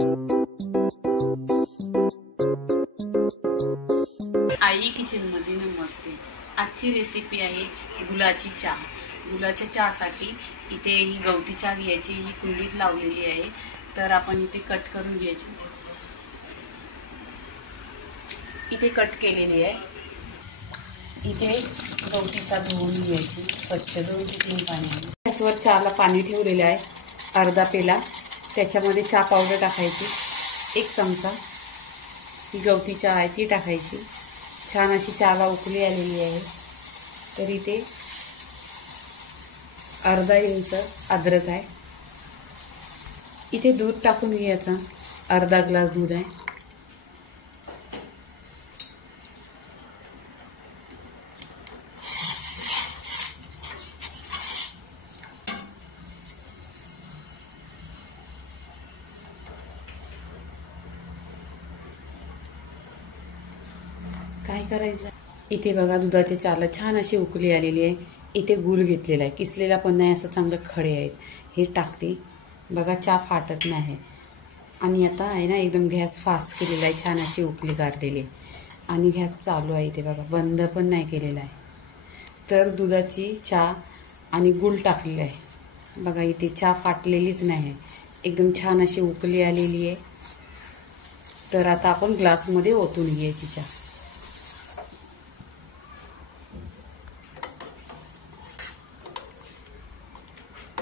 आई kitchen मध्ये नमस्ते। आजची recipe आहे गुळाची चहा। गुळाच्या चहासाठी इथे ही गवती चहा घ्यायची, ही कुंडीत लावलेली आहे। तर आपण इथे कट करून घ्यायची। इथे कट केलेली आहे। इथे गवती चहा धुवून घ्यायची, स्वच्छ 2 ते 3 पाण्याने। गॅसवर चहाला पाणी ठेवलेले आहे, अर्धा पेला। त्याच्यामध्ये चहा पावडर टाकायची, 1 चमचा। ही गवती चहा आहे ती टाकायची। छान अशी चहाला उकळी आलेली आहे। तर इथे अर्धा इंच अद्रक आहे। इथे दूध टाकून घ्यायचं, अर्धा ग्लास दूध आहे। काय करायचं, इथे बघा दुधाच्या चहाला छान अशी उकळी आलेली आहे। इथे गूळ घेतलेला आहे, किसलेला पण नाही, असं चांगलं खडे आहेत। हे टाकते बघा, चहा फाटत नाही। आणि आता आहे ना, एकदम गॅस फास्ट केलेला आहे, छान अशी उकळी काढलेली आणि गॅस चालू आहे। इथे बघा, बंद पण नाही केलेला आहे। तर दुधाची चहा आणि गूळ टाकलेला आहे बघा। इथे चहा फाटलेलीच नाही, एकदम छान अशी उकळी आलेली आहे। तर आता आपण ग्लासमध्ये ओतून घ्यायची चहा।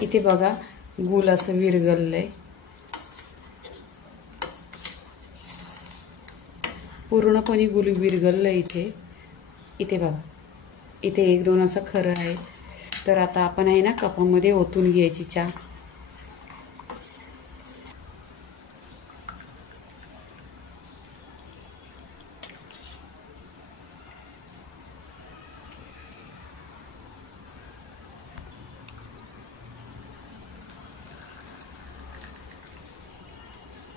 इथे बघा, गूळ असं विरघळलंय, पूर्णपणे गूळ विरघळलंय इथे। इथे बघा, इथे 1-2 असं खरं आहे। तर आता आपण आहे ना, कपामध्ये ओतून घ्यायची चहा।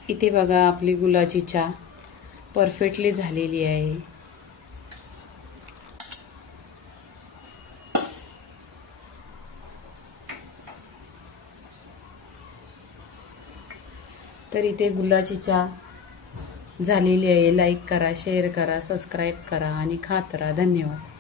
इथे बघा, आपली गुळाची चहा परफेक्टली झालेली आहे। तर इथे गुळाची चहा झालेली आहे। लाईक करा, शेअर करा, सबस्क्राईब करा आणि खात राहा। धन्यवाद।